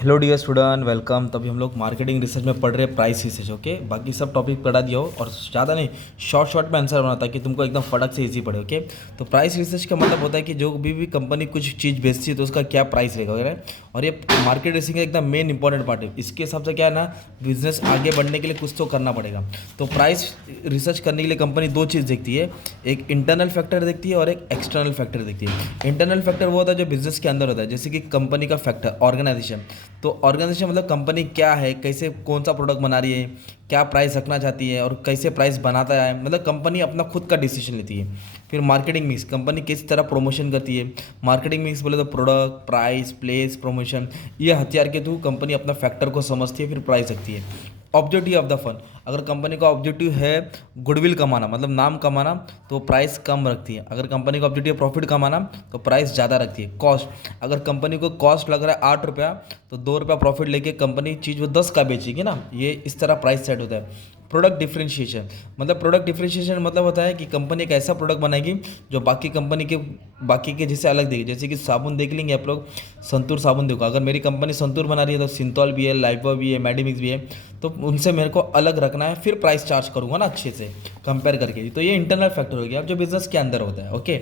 Hello dear student, welcome. तभी हम लोग मार्केटिंग रिसर्च में पढ़ रहे हैं प्राइस रिसर्च। ओके, बाकी सब टॉपिक पढ़ा दिया हो और ज़्यादा नहीं, शॉर्ट में आंसर बना ताकि तुमको एकदम फटक से इजी पड़े। ओके, तो प्राइस रिसर्च का मतलब होता है कि जो भी कंपनी कुछ चीज़ बेचती है तो उसका क्या प्राइस रहेगा वगैरह। और ये मार्केट रिसर्च का एकदम मेन इंपॉर्टेंट पार्ट है। इसके हिसाब से क्या है ना, बिजनेस आगे बढ़ने के लिए कुछ तो करना पड़ेगा। तो प्राइस रिसर्च करने के लिए कंपनी दो चीज़ देखती है, एक इंटरनल फैक्टर देखती है और एक एक्सटर्नल फैक्टर देखती है। इंटरनल फैक्टर वो होता है जो बिजनेस के अंदर होता है, जैसे कि कंपनी का फैक्टर ऑर्गेनाइजेशन। तो ऑर्गेनाइजेशन मतलब कंपनी क्या है, कैसे कौन सा प्रोडक्ट बना रही है, क्या प्राइस रखना चाहती है और कैसे प्राइस बनाता है, मतलब कंपनी अपना खुद का डिसीजन लेती है। फिर मार्केटिंग मिक्स, कंपनी किस तरह प्रमोशन करती है। मार्केटिंग मिक्स बोले तो प्रोडक्ट, प्राइस, प्लेस, प्रमोशन, ये हथियार के थ्रू कंपनी अपना फैक्टर को समझती है, फिर प्राइस रखती है। ऑब्जेक्टिव ऑफ द फंड, अगर कंपनी का ऑब्जेक्टिव है गुडविल कमाना, मतलब नाम कमाना, तो प्राइस कम रखती है। अगर कंपनी का ऑब्जेक्टिव है प्रॉफिट कमाना तो प्राइस ज़्यादा रखती है। कॉस्ट, अगर कंपनी को कॉस्ट लग रहा है 8 रुपया तो 2 रुपया प्रॉफिट लेके कंपनी चीज़ वो 10 का बेचेगी ना, ये इस तरह प्राइस सेट होता है। प्रोडक्ट डिफरेंशिएशन, मतलब प्रोडक्ट डिफरेंशिएशन मतलब होता है कि कंपनी एक ऐसा प्रोडक्ट बनाएगी जो बाकी के जैसे अलग देगी। जैसे कि साबुन देख लेंगे आप लोग, संतूर साबुन देखो, अगर मेरी कंपनी संतूर बना रही है तो सिंथॉल भी है, लाइफबॉय भी है, मेडिमिक्स भी है, तो उनसे मेरे को अलग रखना है, फिर प्राइस चार्ज करूँगा ना अच्छे से कंपेयर करके। तो ये इंटरनल फैक्टर हो गया जो बिजनेस के अंदर होता है। ओके,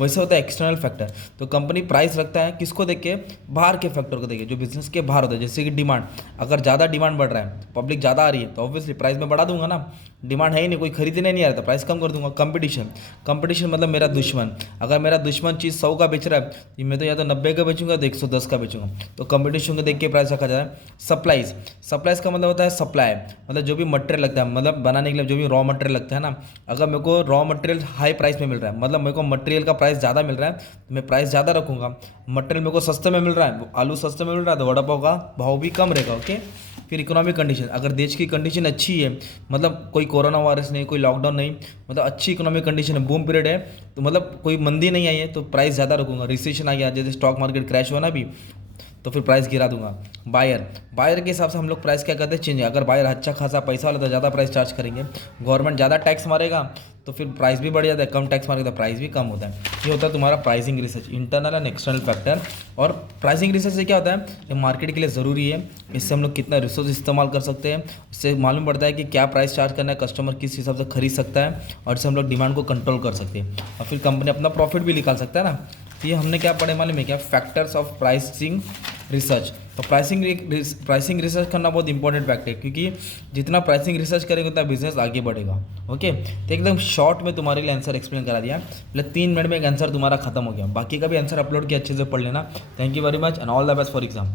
वैसे होता है एक्सटर्नल फैक्टर। तो कंपनी प्राइस रखता है किसको देख के, बाहर के फैक्टर को देख के, जो बिजनेस के बाहर होता है। जैसे कि डिमांड, अगर ज़्यादा डिमांड बढ़ रहा है, पब्लिक ज़्यादा आ रही है तो ऑब्वियसली प्राइस में बढ़ा दूंगा ना। डिमांड है ही नहीं, कोई खरीदने नहीं आ रहा था, प्राइस कम कर दूंगा। कंपटीशन, कंपटीशन मतलब मेरा दुश्मन, अगर मेरा दुश्मन चीज़ 100 का बेच रहा है तो मैं तो या तो 90 का बेचूंगा तो 110 का बेचूंगा। तो कंपटीशन को देख के प्राइस रखा जाता है। सप्लाईज, सप्लाईज का मतलब होता है सप्लाई, मतलब जो भी मटेरियल लगता है, मतलब बनाने के लिए जो भी रॉ मटेरियल लगता है ना, अगर मेरे को रॉ मटेरियल हाई प्राइस में मिल रहा है, मतलब मेरे को मटेरियल का प्राइस ज़्यादा मिल रहा है तो मैं प्राइस ज़्यादा रखूँगा। मटेरियल मेरे को सस्ते में मिल रहा है, आलू सस्ते में मिल रहा है तो वड़ा पाव का भाव भी कम रहेगा। ओके, फिर इकोनॉमिक कंडीशन, अगर देश की कंडीशन अच्छी है, मतलब कोई कोरोना वायरस नहीं, कोई लॉकडाउन नहीं, मतलब अच्छी इकोनॉमिक कंडीशन है, बूम पीरियड है, तो मतलब कोई मंदी नहीं आई है तो प्राइस ज़्यादा रखूँगा। रिसेशन आ गया, जैसे स्टॉक मार्केट क्रैश हुआ ना अभी, तो फिर प्राइस गिरा दूंगा। बायर, बायर के हिसाब से हम लोग प्राइस क्या करते हैं, चेंज। अगर बायर अच्छा खासा पैसा वाला तो ज़्यादा प्राइस चार्ज करेंगे, गवर्नमेंट ज़्यादा टैक्स मारेगा तो फिर प्राइस भी बढ़ जाता है, कम टैक्स मारेगा तो प्राइस भी कम होता है। ये होता है तुम्हारा pricing research, internal and external factor. और प्राइसिंग रिसर्च से क्या होता है, ये मार्केट के लिए ज़रूरी है, इससे हम लोग कितना रिसोर्स इस्तेमाल कर सकते हैं, इससे मालूम पड़ता है कि क्या प्राइस चार्ज करना है, कस्टमर किस हिसाब से खरीद सकता है, और इससे हम लोग डिमांड को कंट्रोल कर सकते हैं और फिर कंपनी अपना प्रॉफिट भी निकाल सकता है ना। तो ये हमने क्या पढ़े मालूम है क्या, फैक्टर्स ऑफ प्राइसिंग रिसर्च। तो प्राइसिंग रिसर्च करना बहुत इंपॉर्टेंट फैक्ट है, क्योंकि जितना प्राइसिंग रिसर्च करेंगे उतना बिजनेस आगे बढ़ेगा। ओके, तो एकदम शॉर्ट में तुम्हारे लिए आंसर एक्सप्लेन करा दिया, मतलब 3 मिनट में एक आंसर तुम्हारा खत्म हो गया। बाकी का भी आंसर अपलोड किया, अच्छे से पढ़ लेना। Thank you very much and all the best for exam.